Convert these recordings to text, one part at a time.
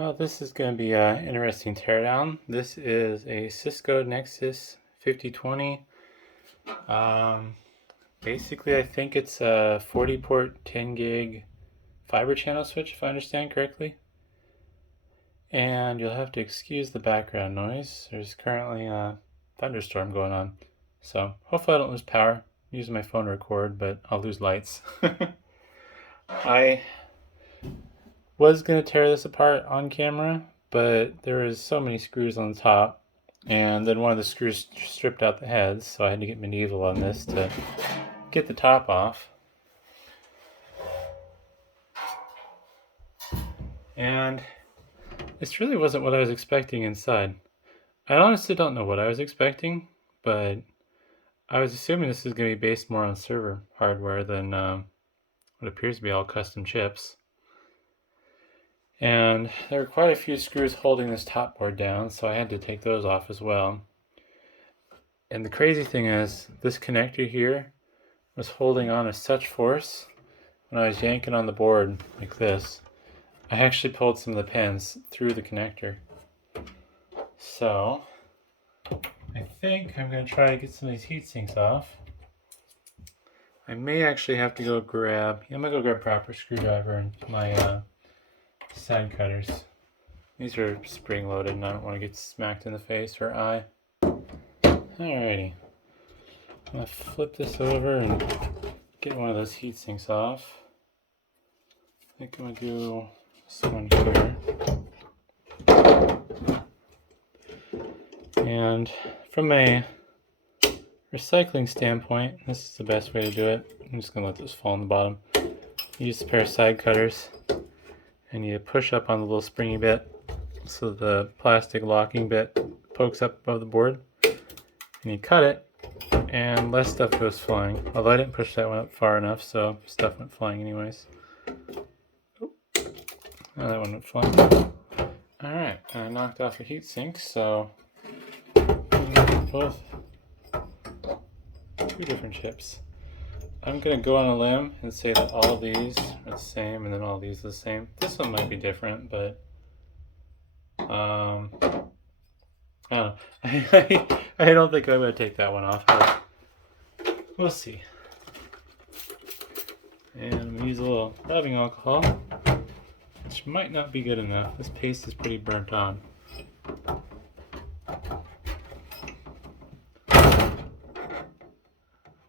Well, this is going to be an interesting teardown. This is a Cisco Nexus 5020. Basically, I think it's a 40-port 10 gig fiber channel switch, if I understand correctly. And you'll have to excuse the background noise. There's currently a thunderstorm going on. So hopefully I don't lose power. I'm using my phone to record, but I'll lose lights. I was going to tear this apart on camera, but there was so many screws on the top, and then one of the screws stripped out the heads, so I had to get medieval on this to get the top off. And this really wasn't what I was expecting inside. I honestly don't know what I was expecting, but I was assuming this is going to be based more on server hardware than what appears to be all custom chips. And there were quite a few screws holding this top board down, so I had to take those off as well. And the crazy thing is, this connector here was holding on with such force when I was yanking on the board like this. I actually pulled some of the pins through the connector. So I think I'm going to try to get some of these heat sinks off. I may actually have to go grab, I'm going to go grab a proper screwdriver and my side cutters. These are spring loaded and I don't want to get smacked in the face or eye. Alrighty. I'm going to flip this over and get one of those heat sinks off. I think I'm going to do this one here. And from a recycling standpoint, this is the best way to do it. I'm just going to let this fall on the bottom. Use a pair of side cutters. And you push up on the little springy bit so the plastic locking bit pokes up above the board. And you cut it, and less stuff goes flying. Although I didn't push that one up far enough, so stuff went flying anyways. Oh, that one went flying. Alright, I knocked off a heat sink, so both two different chips. I'm going to go on a limb and say that all of these are the same and then all of these are the same. This one might be different, but I don't know. I don't think I'm going to take that one off, but we'll see. And I'm going to use a little rubbing alcohol, which might not be good enough. This paste is pretty burnt on.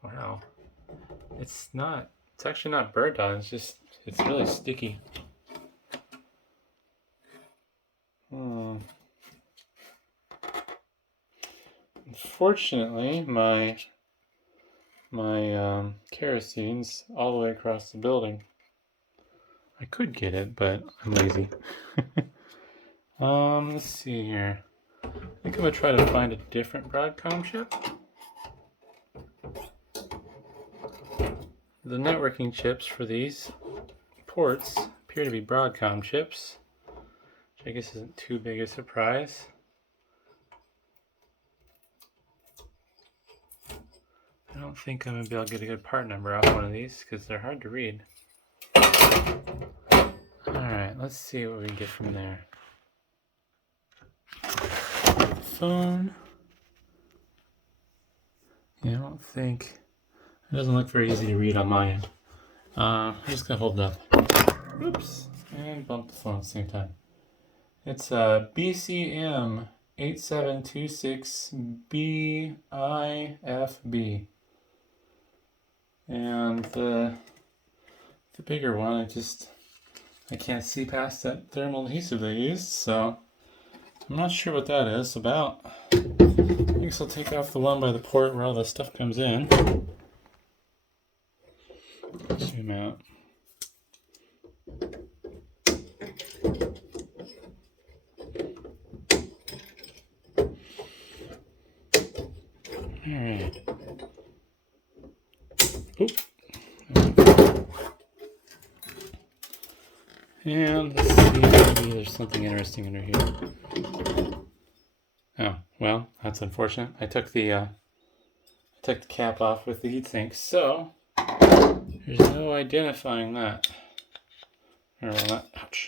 Wow. It's actually not burnt on, it's really sticky. Unfortunately, my kerosene's all the way across the building. I could get it, but I'm lazy. Let's see here. I think I'm gonna try to find a different Broadcom chip. The networking chips for these ports appear to be Broadcom chips, which I guess isn't too big a surprise. I don't think I'm going to be able to get a good part number off one of these because they're hard to read. Alright, let's see what we can get from there. Phone. Yeah, I don't think... It doesn't look very easy to read on my end. I'm just going to hold it up. Oops. And bump the phone at the same time. It's a BCM 8726-BIFB. And the bigger one, I can't see past that thermal adhesive they used, so I'm not sure what that is about. I guess I'll take off the one by the port where all the stuff comes in. Zoom out. Alright. Oop. And let's see, maybe there's something interesting under here. Oh, well, that's unfortunate. I took the cap off with the heatsink, so there's no identifying that. or well,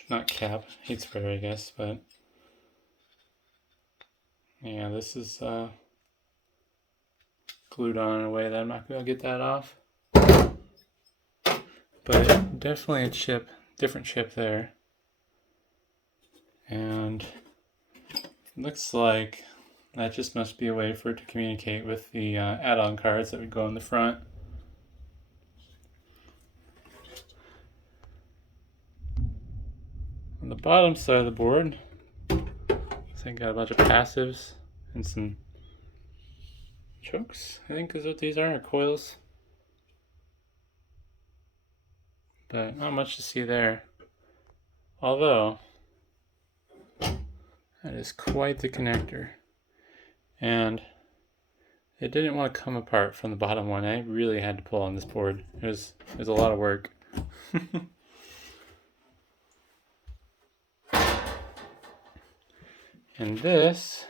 not cap, heat spreader, I guess, but yeah, this is glued on in a way that I'm not going to get that off. But definitely a chip, different chip there. And it looks like that just must be a way for it to communicate with the add-on cards that would go in the front. On the bottom side of the board, I got a bunch of passives and some chokes, I think is what these are, or coils. But not much to see there. Although, that is quite the connector. And it didn't want to come apart from the bottom one. I really had to pull on this board. It was a lot of work. And this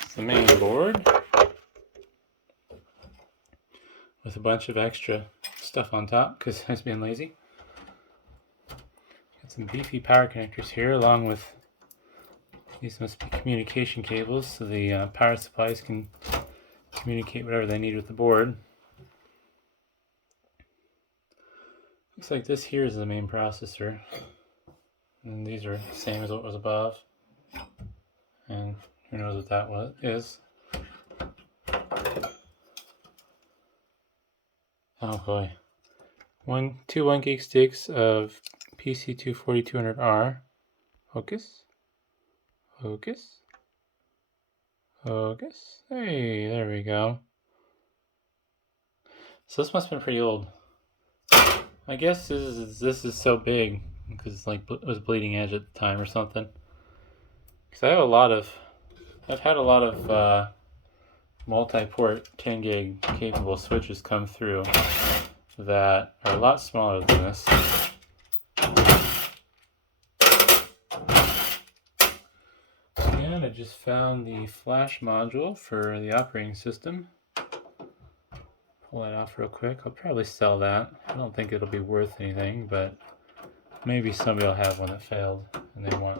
is the main board with a bunch of extra stuff on top because I was being lazy. Got some beefy power connectors here, along with these must be communication cables so the power supplies can communicate whatever they need with the board. Looks like this here is the main processor, and these are the same as what was above. And who knows what that is. Oh boy. Two 1 gig sticks of PC24200R. Focus. Focus. Focus. Hey, there we go. So this must have been pretty old. I guess this is so big because it's like it was bleeding edge at the time or something. Because I've had a lot of multi-port 10 gig capable switches come through that are a lot smaller than this. And I just found the flash module for the operating system. Pull that off real quick. I'll probably sell that. I don't think it'll be worth anything, but maybe somebody will have one that failed and they want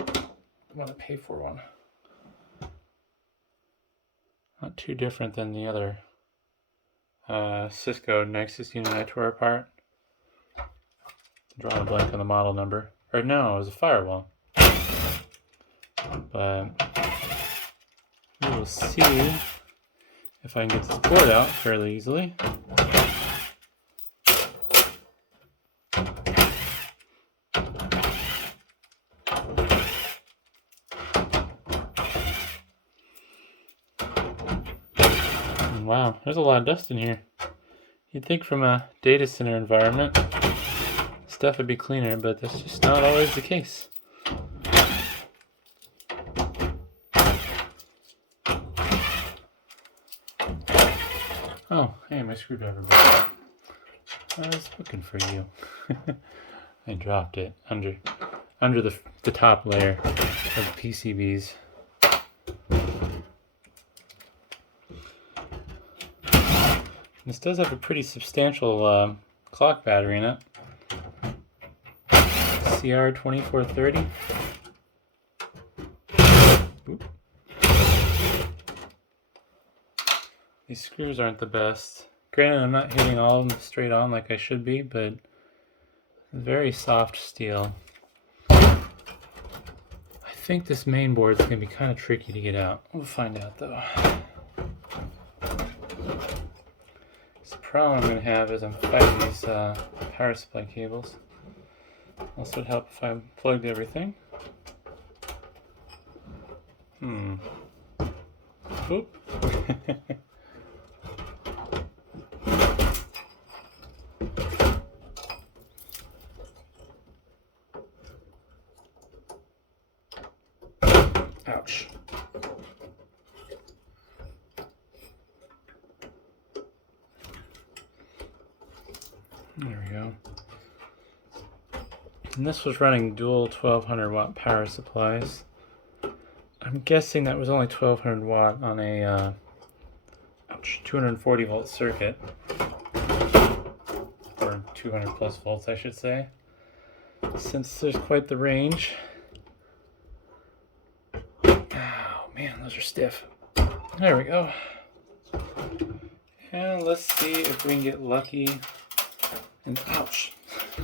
to pay for one. Not too different than the other Cisco Nexus unit I tore apart. Drawing a blank on the model number. Or no, it was a firewall. But we will see if I can get this board out fairly easily. Wow, there's a lot of dust in here. You'd think from a data center environment, stuff would be cleaner, but that's just not always the case. Oh, hey, my screwdriver back. I was looking for you. I dropped it under the top layer of PCBs. This does have a pretty substantial clock battery in it. CR2430. Oop. These screws aren't the best. Granted, I'm not hitting all of them straight on like I should be, but very soft steel. I think this main board is going to be kind of tricky to get out. We'll find out though. The problem I'm going to have is I'm fighting these power supply cables. Also would help if I plugged everything. Oop. Ouch. There we go. And this was running dual 1200 watt power supplies. I'm guessing that was only 1200 watt on a 240 volt circuit. Or 200 plus volts, I should say. since there's quite the range. Oh man, those are stiff. There we go. And let's see if we can get lucky. And ouch!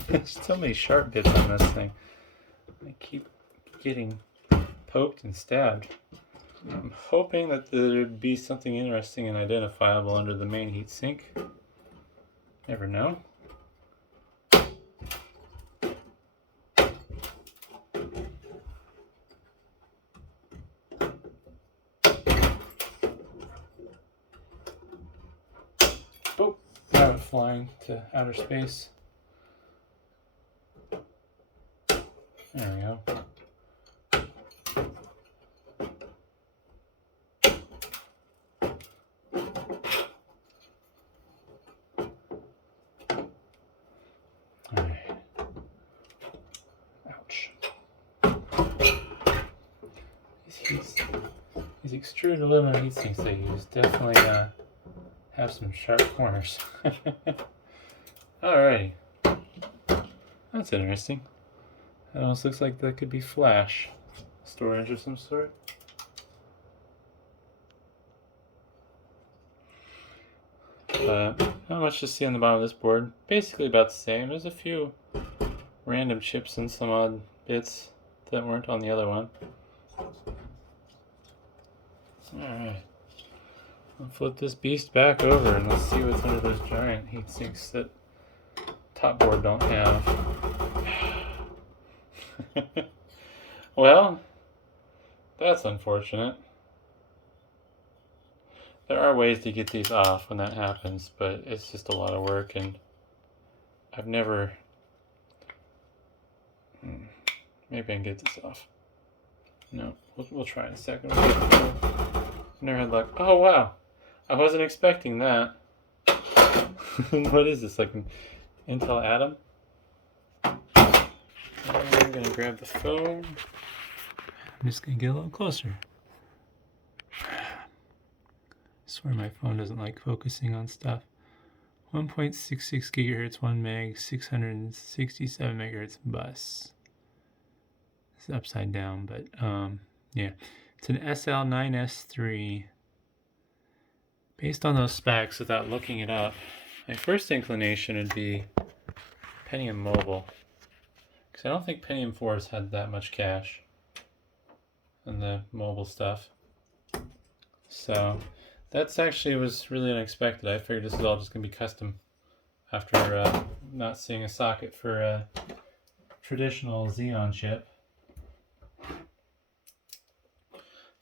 There's so many sharp bits on this thing. I keep getting poked and stabbed. I'm hoping that there'd be something interesting and identifiable under the main heatsink. Never know. Oh, now it's flying to outer space. There we go. Alright. Ouch. These extruded aluminum heat sinks they use definitely have some sharp corners. Alrighty. That's interesting. That almost looks like that could be flash storage of some sort. But not much to see on the bottom of this board. Basically about the same. There's a few random chips and some odd bits that weren't on the other one. Alright. I'll flip this beast back over and let's see what's under those giant heat sinks that top board don't have. Well, that's unfortunate. There are ways to get these off when that happens, but it's just a lot of work, and I've never... Maybe I can get this off. No, we'll try in a second. Never had luck. Oh wow, I wasn't expecting that. What is this, like an Intel Atom? I'm gonna grab the phone. I'm just gonna get a little closer. I swear my phone doesn't like focusing on stuff. 1.66 gigahertz, 1 meg, 667 megahertz bus. It's upside down, but yeah. It's an SL9S3. Based on those specs, without looking it up, my first inclination would be Pentium Mobile. Because I don't think Pentium 4s had that much cache in the mobile stuff. So that's actually was really unexpected. I figured this was all just going to be custom after not seeing a socket for a traditional Xeon chip.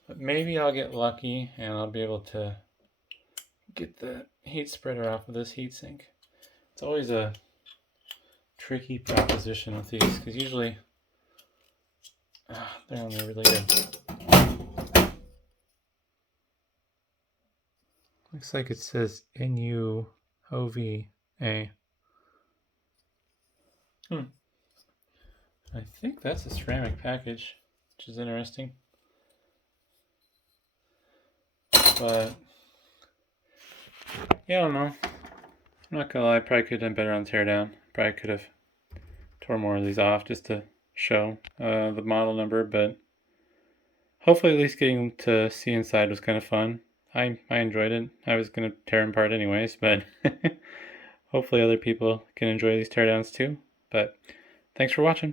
But maybe I'll get lucky and I'll be able to get the heat spreader off of this heatsink. It's always a tricky proposition with these because usually they're only really good. Looks like it says NUOVA. I think that's a ceramic package, which is interesting. But yeah, I don't know. I'm not gonna lie, I probably could have done better on teardown. Probably could have tore more of these off just to show the model number, but hopefully at least getting to see inside was kind of fun. I enjoyed it. I was gonna tear them apart anyways, but hopefully other people can enjoy these teardowns too. But thanks for watching.